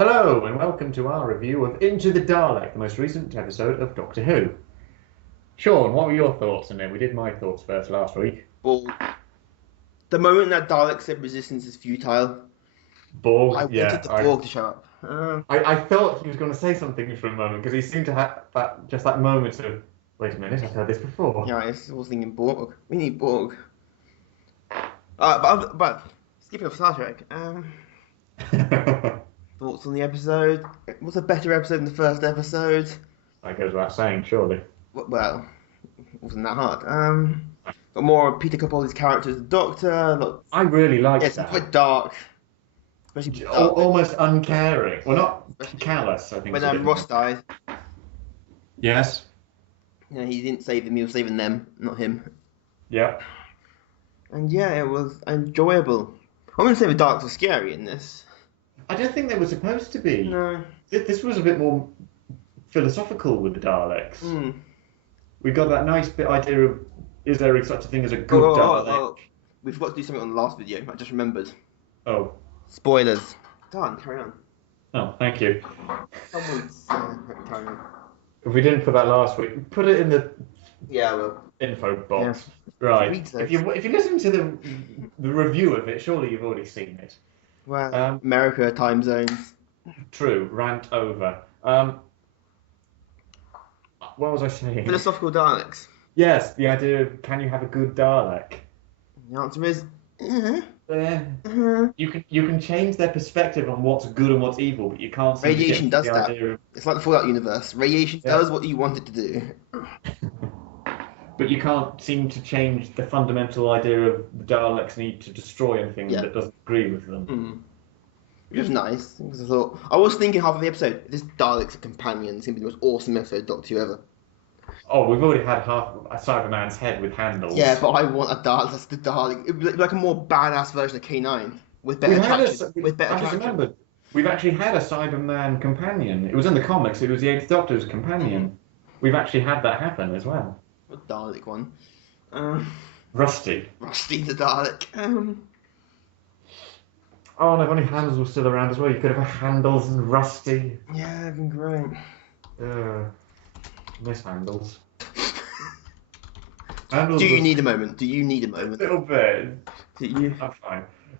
Hello, and welcome to our review of Into the Dalek, the most recent episode of Doctor Who. Sean, what were your thoughts on it? We did my thoughts first last week. Borg. The moment that Dalek said resistance is futile, I Borg, wanted the Borg to show up. I thought he was going to say something for a moment because he seemed to have that moment of, wait a minute, I've heard this before. Yeah, I was thinking Borg. We need Borg. But skipping off Star Trek. Thoughts on the episode? It was a better episode than the first episode. That goes without saying, surely. Well, it wasn't that hard. Got more of Peter Capaldi's character as the Doctor. Look, I really liked it's that. quite dark. Especially dark. Almost uncaring. Well, not callous, I think. When Ross died. Yes. Yeah, he didn't save them, he was saving them, not him. Yeah. And yeah, it was enjoyable. I wouldn't say the Daleks were scary in this. I don't think they were supposed to be. No. This was a bit more philosophical with the Daleks. Mm. We got that nice bit idea of, is there such a thing as a good Dalek? We forgot to do something on the last video. I just remembered. Oh. Spoilers. Done. Carry on. Oh, thank you. Someone's carry on. If we didn't put that last week, put it in the Yeah, well. info box. Yeah. Right. If you listen to the review of it, surely you've already seen it. Well, America, time zones. True. Rant over. What was I saying? Philosophical Daleks. Yes, the idea of can you have a good Dalek? The answer is... You can change their perspective on what's good and what's evil, but you can't. Radiation does the that. Idea of... It's like the Fallout universe. Radiation does what you want it to do. But you can't seem to change the fundamental idea of the Daleks need to destroy anything that doesn't agree with them. Which was nice, because I was thinking half of the episode, this Dalek's a companion, it's going to be the most awesome episode of Doctor Who ever. Oh, we've already had half a Cyberman's head with handles. Yeah, but I want a Dalek, that's the Dalek. It would be like a more badass version of K9, with better traction. I just remembered, we've actually had a Cyberman companion. It was in the comics, it was the 8th Doctor's companion. We've actually had that happen as well. A Dalek one. Rusty. Rusty the Dalek. Oh, and if only Handles was still around as well. You could have had Handles and Rusty. Yeah, it'd been great. Miss Handles. Do you need a moment? Do you need a moment? A little bit. Do you? I'm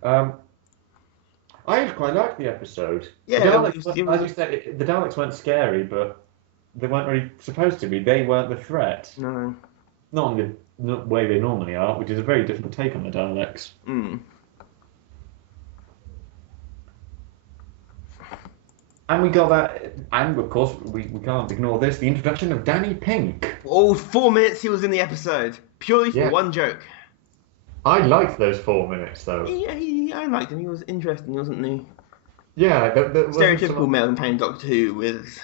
fine. I quite liked the episode. Yeah, as you said, the Daleks weren't scary, but they weren't really supposed to be. They weren't the threat. No. Not in the way they normally are, which is a very different take on the Daleks. And we got that, and of course, we can't ignore this, the introduction of Danny Pink. Oh, 4 minutes he was in the episode, purely for one joke. I liked those 4 minutes, though. Yeah, I liked him, he was interesting, wasn't he? Yeah. Stereotypical male companion Doctor Who with...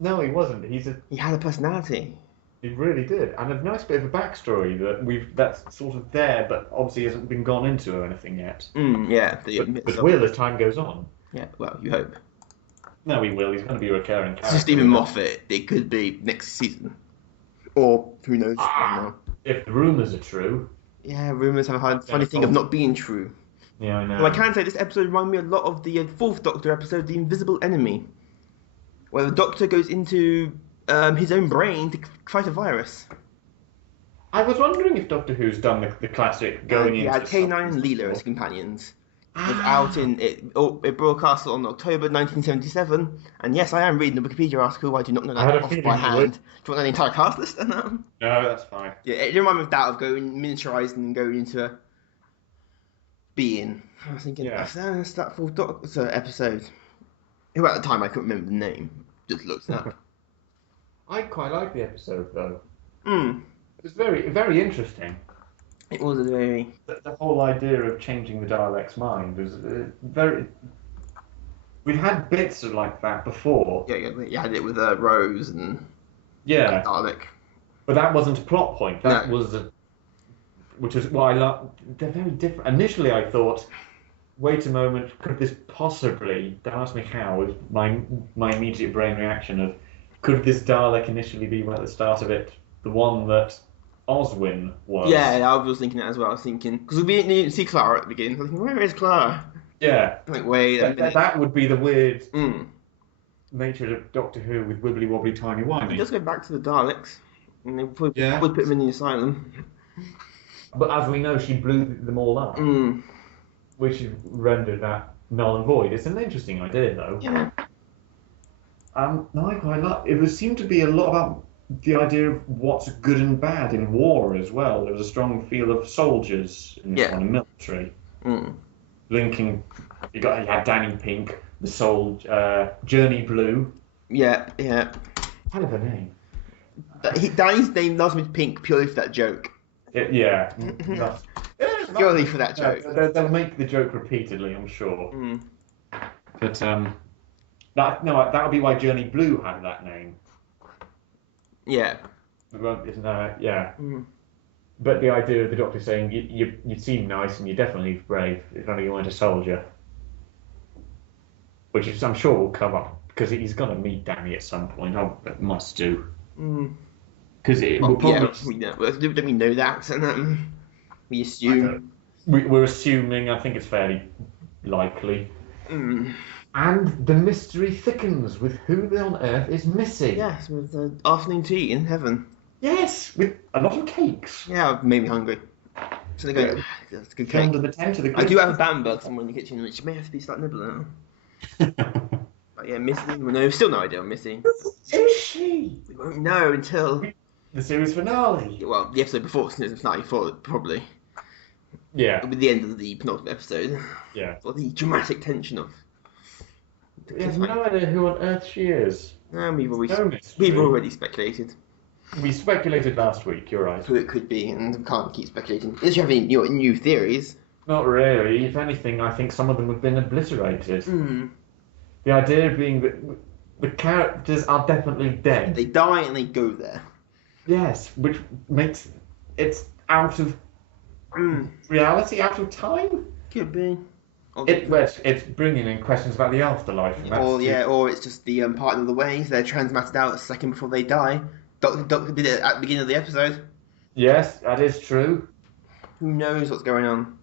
No, he wasn't. He had a personality. He really did, and a nice bit of a backstory that's sort of there, but obviously hasn't been gone into or anything yet. Yeah. But will as time goes on. Yeah, well, you hope. No, he will. He's going to be a recurring character. It's Stephen Moffat. It could be next season. Or, who knows? If the rumours are true. Yeah, rumours have a funny thing of not being true. Yeah, I know. Well, I can say this episode reminded me a lot of the 4th Doctor episode, The Invisible Enemy, where the Doctor goes into his own brain to fight a virus. I was wondering if Doctor Who's done the classic going into... He had K9 and Leela as companions. It was out it broadcast on October 1977, and yes, I am reading the Wikipedia article. I do not know that off by hand. Do you want the entire cast list? No, that's fine. Yeah, it reminded me of that, of going miniaturized and going into being. I was thinking, that's that 4th Doctor episode. Who at the time I couldn't remember the name. Just looked it up. I quite liked the episode though. It was very, very interesting. It was a very... The whole idea of changing the Dalek's mind was very... We've had bits of like that before. Yeah, you had it with Rose and Dalek. But that wasn't a plot point. That was which is why I love... They're very different. Initially I thought, wait a moment, could this possibly... Don't ask me how, was my immediate brain reaction of, could this Dalek initially be at the start of it, the one that Oswin was? Yeah, I was thinking that as well. I was thinking, because we didn't see Clara at the beginning. I was thinking, where is Clara? Yeah. Like, wait a minute. That would be the weird Mm. nature of Doctor Who with wibbly wobbly tiny He wimey. does go back to the Daleks, and they would Yeah. put him in the asylum. But as we know, she blew them all up, which rendered that null and void. It's an interesting idea, though. Yeah. No, I quite like. It seemed to be a lot about the idea of what's good and bad in war as well. There was a strong feel of soldiers in this one, and military. Linking, you had Danny Pink, the Journey Blue. Yeah. Hell of a name. Danny's name loves me Pink purely for that joke. Yeah. Purely for that joke. They'll make the joke repeatedly, I'm sure. But that'll be why Journey Blue had that name. Yeah. Yeah. But the idea of the Doctor saying you seem nice and you're definitely brave if only you weren't a soldier, which is, I'm sure will come up because he's gonna meet Danny at some point. It must do. Because it will probably. Don't we know that? And we assume. We're assuming. I think it's fairly likely. And the mystery thickens with who on Earth is missing. Yes, with the afternoon tea in heaven. Yes, with a lot of cakes. Yeah, it made me hungry. So they go, that's good cake. Under the tent of the I do have a bamberg somewhere in the kitchen, which may have to start nibbling at. But yeah, Missy. Well, no, still no idea on Missy. Is she? We won't know until the series finale. Well, the episode before, season 94, probably. Yeah. With the end of the penultimate episode. Yeah. Or the dramatic tension of. We have no idea who on earth she is. No, we've already speculated. We speculated last week, you're right. Who it could be, and we can't keep speculating. Unless you have any new theories. Not really. If anything, I think some of them have been obliterated. The idea being that the characters are definitely dead. They die and they go there. Yes, which makes it out of reality, out of time? Could be. It's bringing in questions about the afterlife. Or it's just the part of the ways they're transmatted out a second before they die. Doctor did it at the beginning of the episode. Yes, that is true. Who knows what's going on?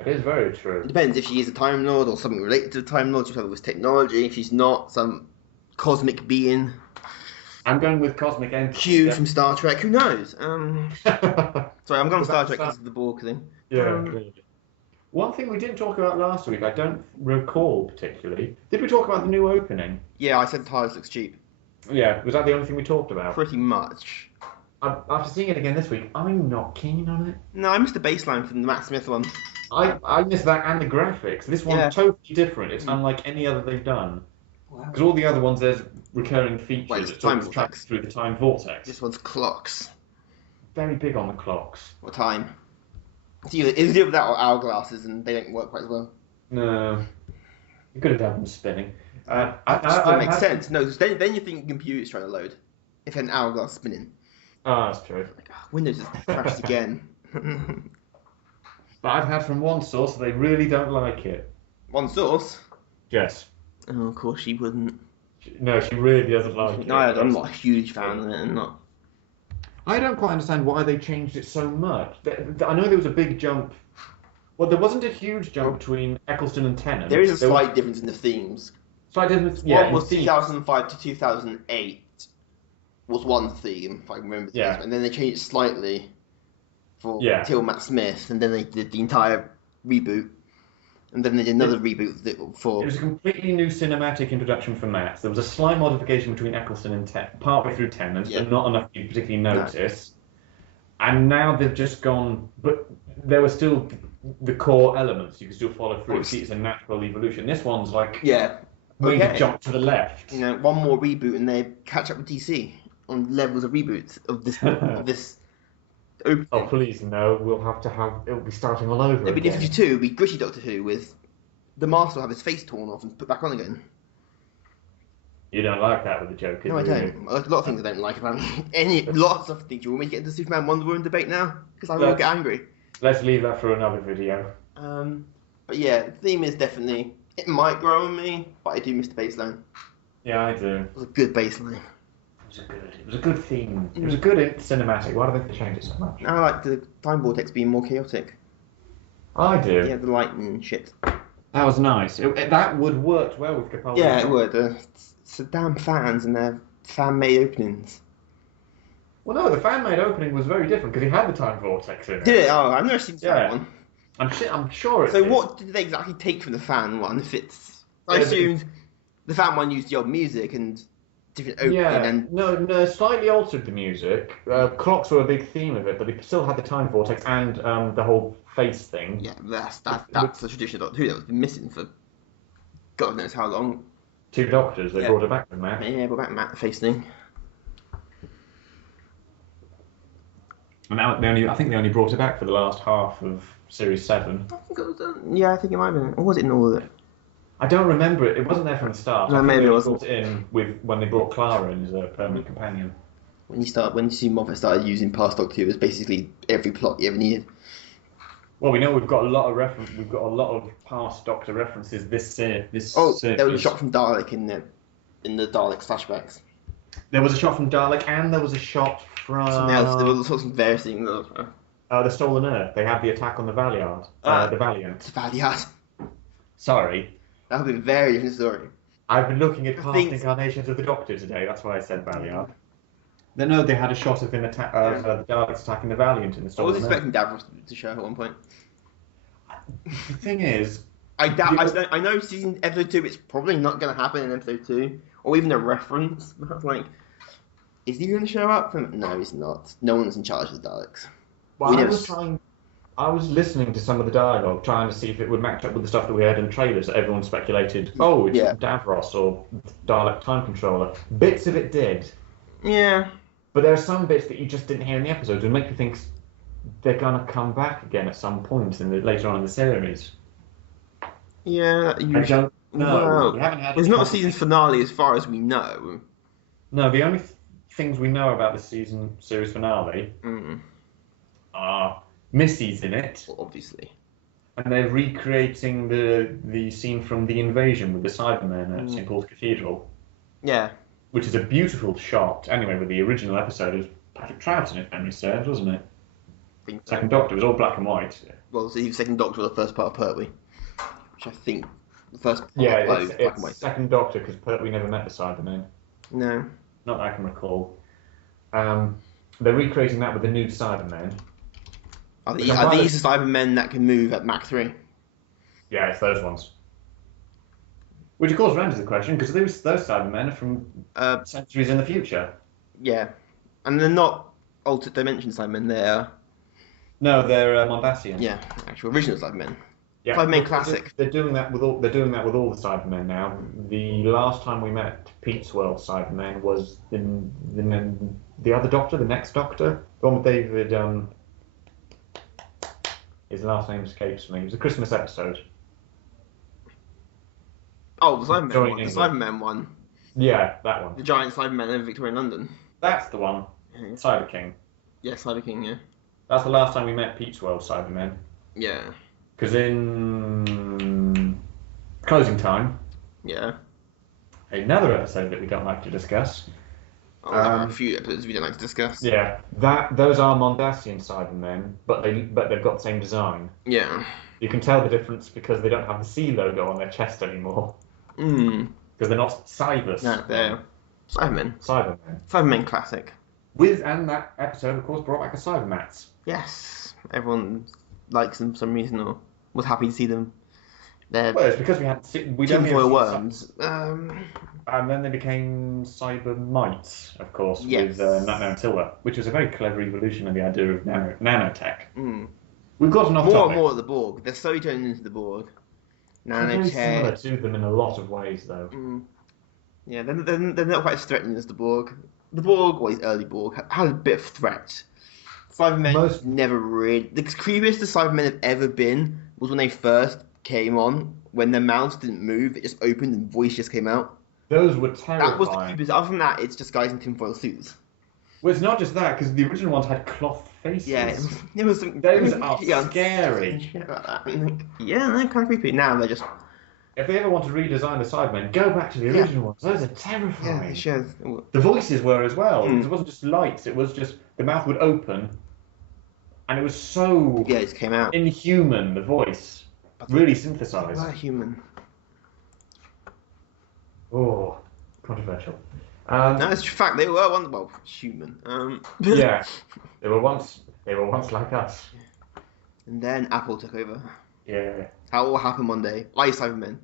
It is very true. It depends if she is a Time Lord or something related to the Time Lord. She's probably with technology. If she's not, some cosmic being. I'm going with cosmic entity. Q from Star Trek. Who knows? Sorry, I'm going Star Trek because of the Borg thing. Yeah. One thing we didn't talk about last week, I don't recall particularly. Did we talk about the new opening? Yeah, I said the TARDIS looks cheap. Yeah, was that the only thing we talked about? Pretty much. After seeing it again this week, I'm not keen on it. No, I missed the baseline from the Matt Smith one. I missed that and the graphics. This one's totally different. It's unlike any other they've done. Because all the other ones, there's recurring features that time vortex through the time vortex. This one's clocks. Very big on the clocks. What time? It's either that or hourglasses, and they don't work quite as well. No. You could have had them spinning. That doesn't make sense. No, then you think the computer's trying to load. If an hourglass spinning. Oh, that's true. Windows has crashed again. But I've had from one source that they really don't like it. One source? Yes. Oh, of course she wouldn't. No, she really doesn't like it. No, I'm not a huge fan of it. I'm not. I don't quite understand why they changed it so much. I know there was a big jump. Well, there wasn't a huge jump between Eccleston and Tennant. There is a slight difference in the themes. Slight difference, One was 2005 to 2008 was one theme, if I remember. Yeah. And then they changed it slightly for Till Matt Smith, and then they did the entire reboot. And then they did another reboot for... It was a completely new cinematic introduction for Matt. There was a slight modification between Eccleston and partway through Tennant, but not enough you particularly notice. No. And now they've just gone... But there were still the core elements. You can still follow through. It's a natural evolution. This one's like... Yeah. Maybe jump to the left. You know, one more reboot and they catch up with DC on levels of reboots of this... of this. Oh, please, no. We'll have to have... It'll be starting all over It'll be New 52. It'll be gritty Doctor Who with the Master will have his face torn off and put back on again. You don't like that with the Joker, No, I don't. Like a lot of things I don't like about lots of things. You want me to get into the Superman Wonder Woman debate now? Because I will get angry. Let's leave that for another video. But yeah, the theme is definitely... It might grow on me, but I do miss the baseline. Yeah, I do. It was a good baseline. It was a good theme. It was a good cinematic. Why do they change it so much? I like the time vortex being more chaotic. I do. Yeah, the lightning and shit. That was nice. That would work well with Capaldi. Yeah, it would. It's the damn fans and their fan-made openings. Well, no, the fan-made opening was very different because he had the time vortex in it. Did it? Oh, I've never seen that one. I'm sure it So did. what did they exactly take from the fan one? If it's... I assumed the fan one used the old music and different opening and... No, slightly altered the music. Clocks were a big theme of it, but they still had the time vortex and the whole face thing. Yeah, that's the tradition of Doctor Who that was been missing for God knows how long. 2 Doctors, they brought it back with Matt. Yeah, brought back Matt, the face thing. And now I think they only brought it back for the last half of Series 7. I think it was yeah, I think it might have been. Or was it in all of it? I don't remember it. It wasn't there from the start. No, maybe it wasn't. Brought it in when they brought Clara in as a permanent companion. When you see Moffat started using past Doctor Who, it was basically every plot you ever needed. Well, we know we've got a lot of past Doctor references this series. There was a shot from Dalek in the Dalek flashbacks. There was a shot from Dalek, and there was a shot from... Something else. There was some various things. The Stolen Earth. They had the attack on the Valiant. The Valiant. It's Valiant. Sorry. That would be a very different story. I've been looking at past incarnations of the Doctor today. That's why I said Valiant. No, they had a shot of the Daleks attacking the Valiant in the Stolen Earth. I was expecting Davros to show at one point. The thing is... I know episode 2, it's probably not going to happen in episode 2, or even a reference. But I was like, is he going to show up? No, he's not. No one's in charge of the Daleks. Well, I was listening to some of the dialogue, trying to see if it would match up with the stuff that we heard in the trailers. That everyone speculated, it's Davros or Dalek Time Controller. Bits of it did. Yeah. But there are some bits that you just didn't hear in the episodes and make you think they're going to come back again at some point later on in the series. Yeah, I don't know. We haven't had there's not a season finale as far as we know. No, the only things we know about the series finale are Missy's in it. Well, obviously. And they're recreating the scene from The Invasion with the Cybermen at St. Paul's Cathedral. Yeah. Which is a beautiful shot. Anyway, with the original episode, it was Patrick Trout in it, memory serves, wasn't it? I think so. Second Doctor, it was all black and white. Well, so he was Second Doctor for the first part of Pertwee. Which I think the first part it's black and white. Second Doctor, because Pertwee never met the Cybermen. No. Not that I can recall. They're recreating that with the new Cybermen. Are these the Cybermen that can move at Mach 3? Yeah, it's those ones. Which of course raises the question, because those Cybermen are from centuries in the future. Yeah. And they're not altered dimension Cybermen, they're... No, they're Mondasian. Yeah, actual original Cybermen. Yeah, Cybermen classic. They're doing that with all the Cybermen now. The last time we met Pete's World Cybermen was in the other Doctor, the next Doctor, the one with David. His last name escapes me. It was a Christmas episode. Oh, the Cybermen one. The Cybermen one. Yeah, that one. The giant Cybermen in Victorian London. That's the one. Yeah. Cyber King. Yeah, Cyber King, yeah. That's the last time we met Pete's World Cybermen. Yeah. Because in Closing Time, another episode that we don't like to discuss. Oh, there are a few episodes we don't like to discuss. Yeah, those are Mondasian Cybermen, but they've got the same design. Yeah. You can tell the difference because they don't have the C logo on their chest anymore. Because they're not Cybers. No, they're Cybermen. Cybermen classic. And that episode, of course, brought back the Cybermats. Yes. Everyone likes them for some reason or was happy to see them. Well, it's because we tinfoil worms. And then they became Cybermites, of course, with Nanotilla, which was a very clever evolution of the idea of nanotech. We've got enough more and more of the Borg. They're slowly turning into the Borg. Nanotech. Very similar to them in a lot of ways, though. Yeah, they're not quite as threatening as the Borg. The Borg, or his early Borg, had a bit of threat. Cybermen never really... The creepiest the Cybermen have ever been was when they first came on. When their mouths didn't move, it just opened and voice just came out. Those were terrifying. That was the creepiest. Other than that, it's just guys in tinfoil suits. Well, it's not just that, because the original ones had cloth faces. Yeah, it was some... Those are scary. Yeah, they're kind of creepy. Now they're just... If they ever want to redesign the Cybermen, go back to the original ones. Those are terrifying. Yeah, sure. The voices were as well. It wasn't just lights. It was just the mouth would open, and it was so Yeah, it came out. inhuman. The voice really synthesized. They were human. Oh, controversial. No, it's a fact. They were human. Yeah, they were once like us. And then Apple took over. Yeah. How all happened one day. Cybermen.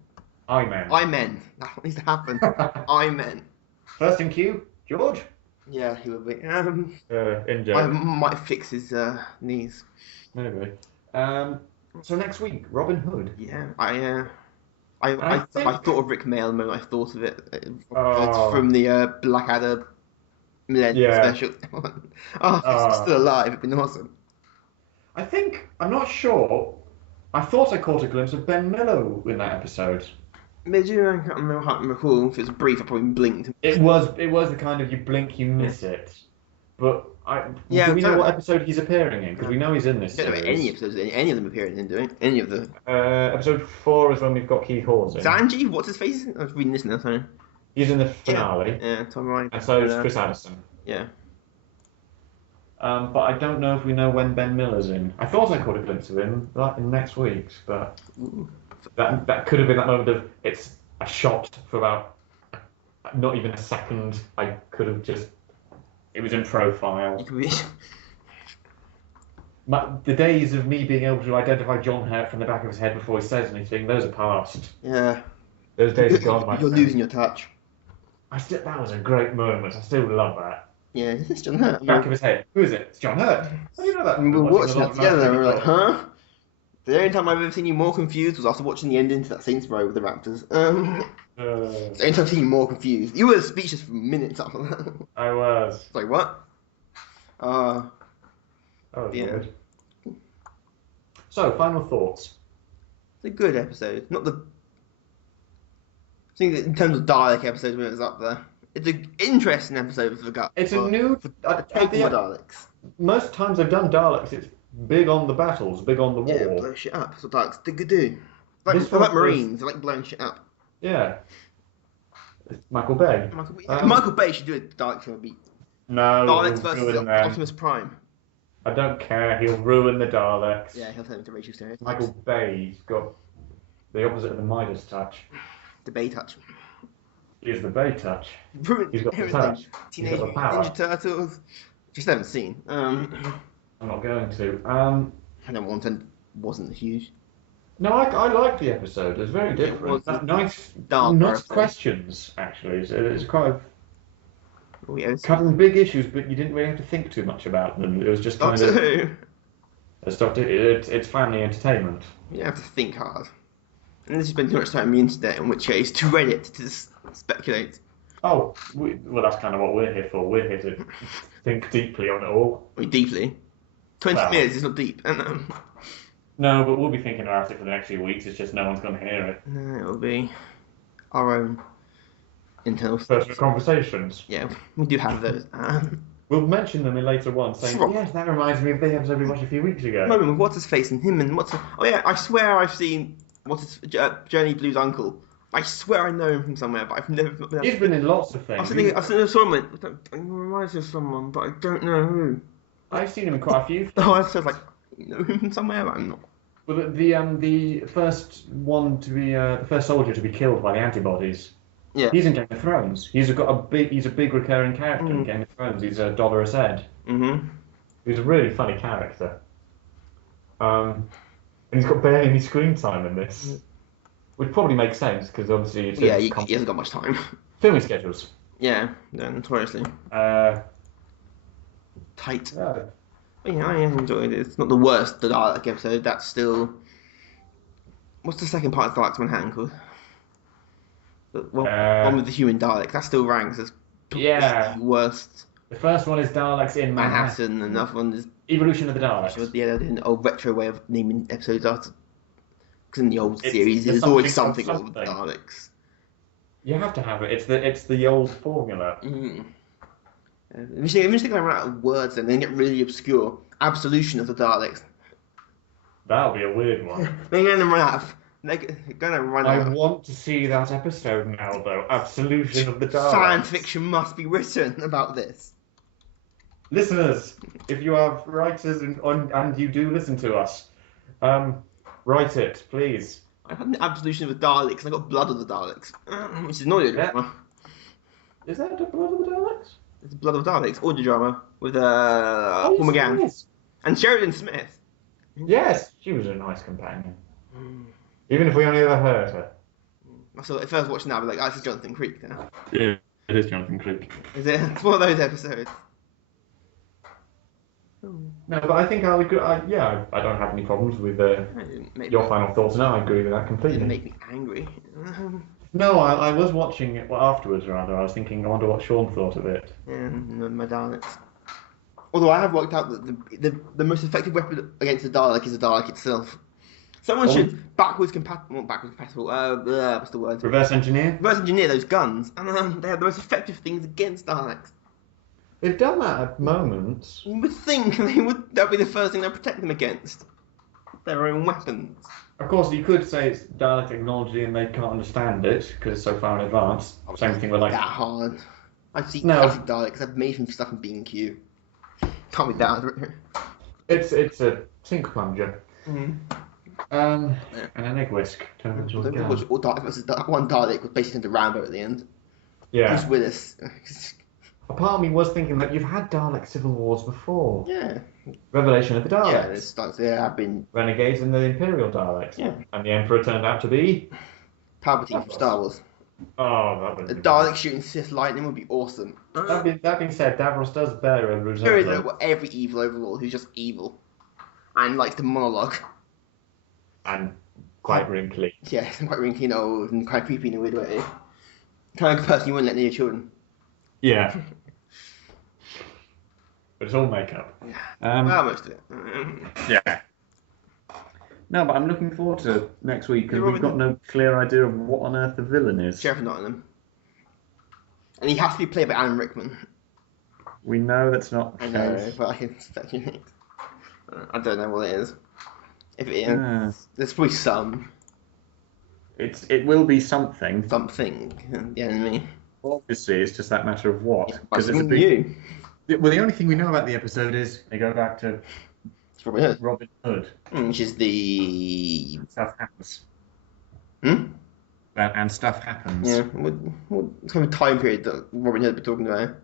I-men. That's what needs to happen. I-men. First in queue, George. Yeah, he would be. In I joke. might fix his knees. Maybe. So next week, Robin Hood. Yeah, I thought of Rick Mail the moment I thought of it. It's from the Blackadder Millennium special. If he's still alive, it'd been awesome. I'm not sure. I thought I caught a glimpse of Ben Miller in that episode. Did you? I can't recall. If it was brief, I probably blinked. It was the kind of you blink, you miss it. But do we know what episode he's appearing in? Because we know he's in this. I don't know any episodes, any of them appearing in doing any of the. Episode 4 is when we've got Keith Hawes in. Zanji, what's his face? I was reading this now. Sorry. He's in the finale. Yeah, Tom Ryan. And so is Chris Addison. Yeah. But I don't know if we know when Ben Miller's in. I thought I caught a glimpse of him in next week's, but that could have been that moment of it's a shot for about not even a second. I could have just. It was in profile. The days of me being able to identify John Hurt from the back of his head before he says anything, those are past. Yeah. Those days are gone, my friend. You're losing your touch. That was a great moment. I still love that. Yeah, it's John Hurt. Back of his head. Who is it? It's John Hurt. How do you know that? We were watching it together and we were like, huh? The only time I've ever seen you more confused was after watching the ending to that Saints Row with the Raptors. The only time I've seen you more confused. You were speechless for minutes after that. I was. Like, what? That was good. So, final thoughts. It's a good episode. Not the... I think that in terms of Dalek episodes, when it was up there. It's an interesting episode for the gut. It's a new... Daleks. Most times I've done Daleks, it's big on the battles, big on the war. Yeah, blow shit up. That's what Daleks do. Like Marines, they like blowing shit up. Yeah. Michael Bay. Michael Bay should do a Dalek film beat. No, Daleks versus Optimus Prime. I don't care. He'll ruin the Daleks. Yeah, he'll turn into racial stereotypes. Michael Bay's got the opposite of the Midas touch. The Bay touch. He's the Bay touch. He's got the touch. Teenage Ninja Turtles. Just haven't seen. I'm not going to. I don't want to. Wasn't huge. No, I liked the episode. It was very different. Nice questions, actually. It's quite covering big issues, but you didn't really have to think too much about them. It was just kind of... It's family entertainment. You don't have to think hard. And this has been too much time on the internet, in which case to Reddit to speculate. Oh, well, that's kind of what we're here for. We're here to think deeply on it all. Deeply? 20 minutes is not deep. No, but we'll be thinking about it for the next few weeks. It's just no one's going to hear it. No, it'll be our own internal personal conversations. Yeah, we do have those. We'll mention them in later one, saying, yes, that reminds me of the episode we watched a few weeks ago. Moment with what's his face and him and what's... Oh yeah, I swear I've seen Journey Blue's uncle. I swear I know him from somewhere, but I've never... He's been in lots of things. I've seen someone. It reminds me of someone, but I don't know who. I've seen him in quite a few things. Oh, I was like, you know him from somewhere, but I'm not. Well, the first one to be the first soldier to be killed by the antibodies. Yeah. He's in Game of Thrones. He's a big recurring character in Game of Thrones. He's Dolorous Ed. Mm-hmm. He's a really funny character. And he's got barely any screen time in this, which probably makes sense because obviously it's he hasn't got much time. Filming schedules. Yeah, notoriously tight. Yeah, I enjoyed it. It's not the worst the Dalek episode. That's still... What's the second part of Dalek's Manhattan called? One with the human Dalek. That still ranks as the worst. The first one is Daleks in Manhattan. And another one is... Evolution of the Daleks. Yeah, an old retro way of naming episodes after... Because in the old series, there's always something with Daleks. You have to have it. It's the old formula. Eventually they run out of words and then get really obscure. Absolution of the Daleks. That'll be a weird one. They're going to run out. I want to see that episode now, though. Absolution of the Daleks. Fan fiction must be written about this. listeners, if you have writers and you do listen to us, write it, please. I had an absolution of the Daleks, and I got blood of the Daleks, which is an audio drama. Is that the blood of the Daleks? It's Blood of the Daleks, audio drama with Paul McGann yes. and Sheridan Smith. Yes, she was a nice companion. Even if we only ever heard her. So if I was watching that, I'd be like, oh, this is Jonathan Creek now. Yeah, it is Jonathan Creek. Is it? It's one of those episodes. No, but I think I don't have any problems with your final thoughts now. I agree with that completely. It didn't make me angry. No, I was watching it afterwards, rather. I was thinking, I wonder what Sean thought of it. Yeah, my Daleks. Although I have worked out that the most effective weapon against the Dalek is the Dalek itself. Someone should backwards compatible. What's the word? Reverse engineer? Reverse engineer those guns, and they have the most effective things against Daleks. They've done that at moments. You would think that'd be the first thing they'd protect them against. Their own weapons. Of course, you could say it's Dalek technology and they can't understand it because it's so far in advance. Same thing with like... That hard. I've seen classic Daleks. I've made some stuff in B&Q. Can't be that. It's a sink plunger. Mm-hmm. And an egg whisk. One Dalek was basically into Rambo at the end. Yeah. Bruce Willis. A part of me was thinking that you've had Dalek Civil Wars before. Yeah. Revelation of the Daleks. Yeah, there have been... Renegades and the Imperial Daleks. Yeah. And the Emperor turned out to be... Palpatine from Star Wars. Oh, that would be... The Dalek shooting Sith lightning would be awesome. That being said, Davros does bear a resemblance. There is every evil overlord who's just evil. And likes to monologue. And quite wrinkly. Yeah, quite wrinkly and old and quite creepy in a weird way. Kind of person you wouldn't let near your children. Yeah. But it's all makeup. Yeah. Well, most of it. Yeah. No, but I'm looking forward to next week because we've got no clear idea of what on earth the villain is. Sheriff of Nottingham. And he has to be played by Alan Rickman. We know that's not the case. I know, but I can speculate. I don't know what it is. If it is, there's probably some. It will be something. Something. The enemy. Obviously, it's just that matter of what. Because it's new. Well, the only thing we know about the episode is they go back to Robin Hood. Which is the... Stuff happens. Hmm? And stuff happens. Yeah. What kind of time period that Robin Hood be talking about?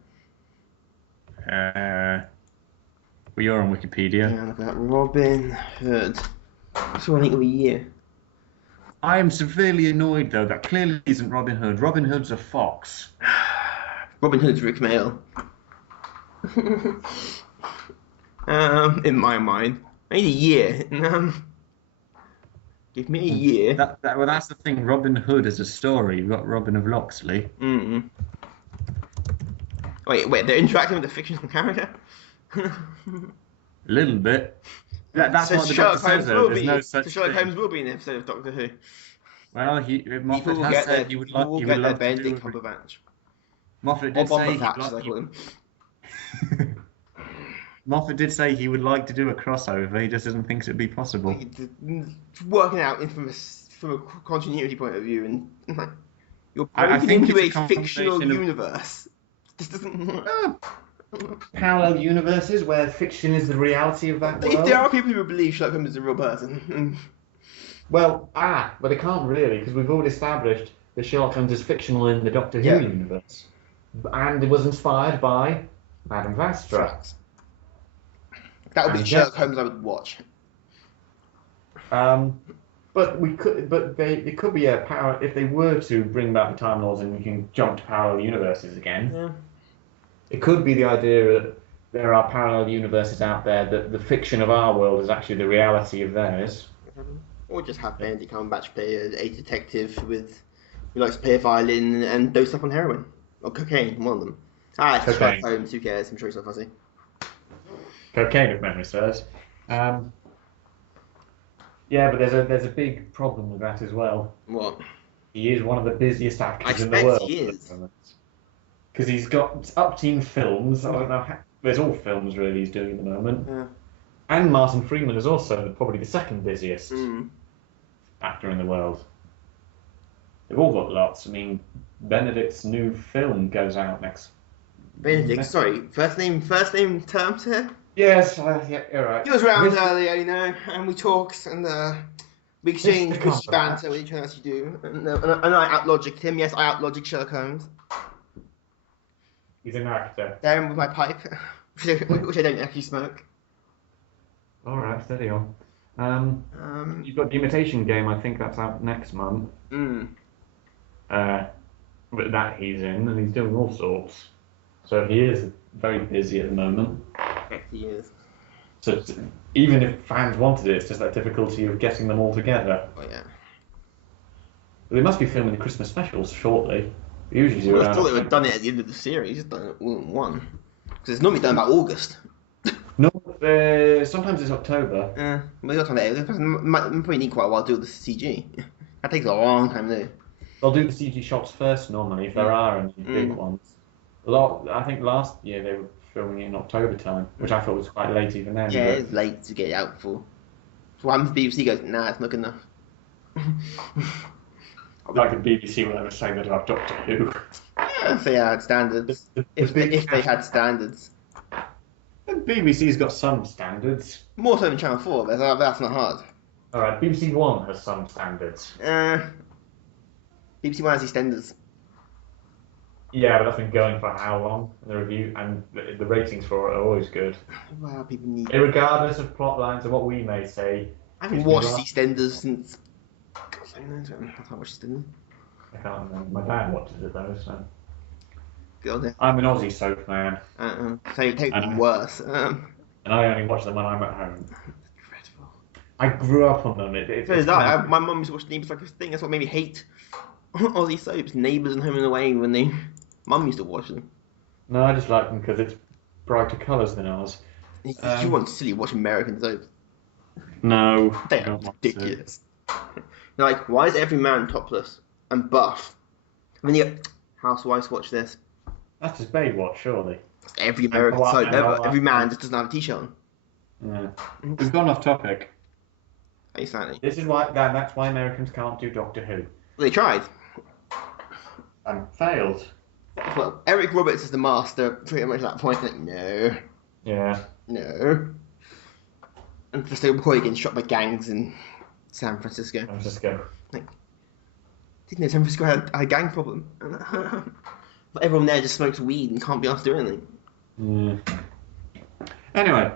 Well, you're on Wikipedia. Yeah, look at that. Robin Hood. So I think of a year. I am severely annoyed, though, that clearly isn't Robin Hood. Robin Hood's a fox. Robin Hood's Rick Mail. In my mind. I need a year. Give me a year. Well, that's the thing. Robin Hood is a story. You've got Robin of Locksley. Mm-hmm. Wait, they're interacting with a fictional character? A little bit. That's what the Doctor says, though. There's no such thing. Sherlock Holmes will be in an episode of Doctor Who. Well, Moffat has said he would love to Benedict Cumberbatch. Moffat did say Moffat did say he would like to do a crossover. He just doesn't think it would be possible. Working out from a continuity point of view, and like you're breaking into a fictional universe. This doesn't. Parallel universes where fiction is the reality of that world. If there are people who believe Sherlock Holmes is a real person. Well, but they can't really, because we've already established that Sherlock Holmes is fictional in the Doctor Who universe. And it was inspired by Madame Vastra. That would be Sherlock Holmes I would watch. But it could be a power if they were to bring back the Time Lords and we can jump to parallel universes again. Yeah. It could be the idea that there are parallel universes out there that the fiction of our world is actually the reality of theirs. Or just have Benedict Cumberbatch play a detective who likes to play a violin and dose up on heroin. Or cocaine, one of them. It's Sherlock Holmes, who cares? I'm sure he's not fussy. Cocaine, if memory serves. Yeah, but there's a big problem with that as well. What? He is one of the busiest actors in the world. He is. Because he's got upteen films. I don't know there's all films really he's doing at the moment. Yeah. And Martin Freeman is also probably the second busiest actor in the world. They've all got lots. I mean, Benedict's new film goes out Benedict, sorry, first name terms here? Yes, yeah, you're right. He was around earlier, and we talked, and we exchanged witty banter with each other as you do, and I out-logicked him. Yes, I out-logicked Sherlock Holmes. He's an actor. There with my pipe, which I don't actually smoke. Alright, steady on. You've got the Imitation Game, I think that's out next month. But that he's in, and he's doing all sorts. So he is very busy at the moment. Yes, he is. So even if fans wanted it, it's just that difficulty of getting them all together. Oh yeah. But they must be filming the Christmas specials shortly. They usually do. I thought they would have done it at the end of the series, just done it all in one. Because it's normally done about August. No, sometimes it's October. Well, they got time. Probably need quite a while to do the CG. That takes a long time to do. They'll do the CG shots first normally, if there are any big ones. I think last year they were filming it in October time, which I thought was quite late even then. Yeah, it's late to get it out for. So what happens if BBC goes, nah, it's not good enough. Like the BBC will ever say they'd have Doctor Who. Yeah, if they had standards. If they had standards. The BBC's got some standards. More so than Channel 4, but that's not hard. Alright, BBC One has some standards. BBC One has EastEnders. Yeah, but that's been going for how long? The review and the ratings for it are always good. Well, people need. Regardless of plot lines and what we may say. I haven't watched EastEnders since. I can't watch EastEnders. I can't remember. My dad watches it though, so. God, I'm an Aussie soap man. So take them worse. And I only watch them when I'm at home. Dreadful. I grew up on them. My mum used to watch Neighbours like a thing. That's what made me hate Aussie soaps. Neighbours and Home and Away when Mum used to watch them. No, I just like them because it's brighter colours than ours. You want to silly watch American soaps? No. They are ridiculous. Like, why is every man topless and buff? And then you go, housewives watch this. That's just Baywatch, surely. Every American soap, every man just doesn't have a t-shirt on. Yeah. We've gone off topic. Exactly. This is why that's why Americans can't do Doctor Who. Well, they tried. And failed. Well, Eric Roberts is the master, pretty much at that point. Like, no. Yeah. No. And first they were probably getting shot by gangs in San Francisco. Like, didn't know San Francisco had a gang problem. But everyone there just smokes weed and can't be asked to do anything. Yeah. Anyway,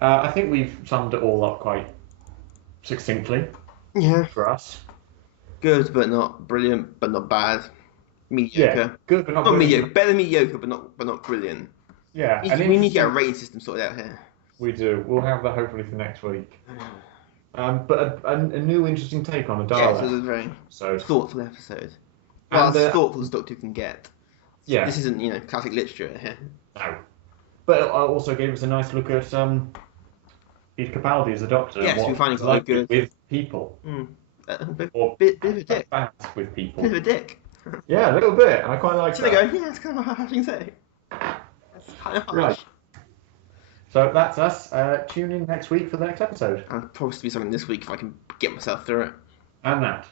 I think we've summed it all up quite succinctly. Yeah. For us. Good, but not brilliant, but not bad. Mediocre. Yeah, good, but not mediocre. Better than mediocre, but not brilliant. Yeah. We need to get a rating system sorted out here. We do. We'll have that hopefully for next week. But a new interesting take on a Dalek. Yes, it was a very thoughtful episode. Well, as thoughtful as Doctor can get. Yeah. This isn't, classic literature here. No. But it also gave us a nice look at Peter Capaldi as a Doctor. Yes, we find it quite good. With people. Or bit of a dick. Bad with people. Bit of a dick. Yeah, a little bit. I quite like that. So they go, yeah, that's kind of what I can say. That's kind of harsh. Right. So that's us. Tune in next week for the next episode. I'll probably do something this week if I can get myself through it. And that.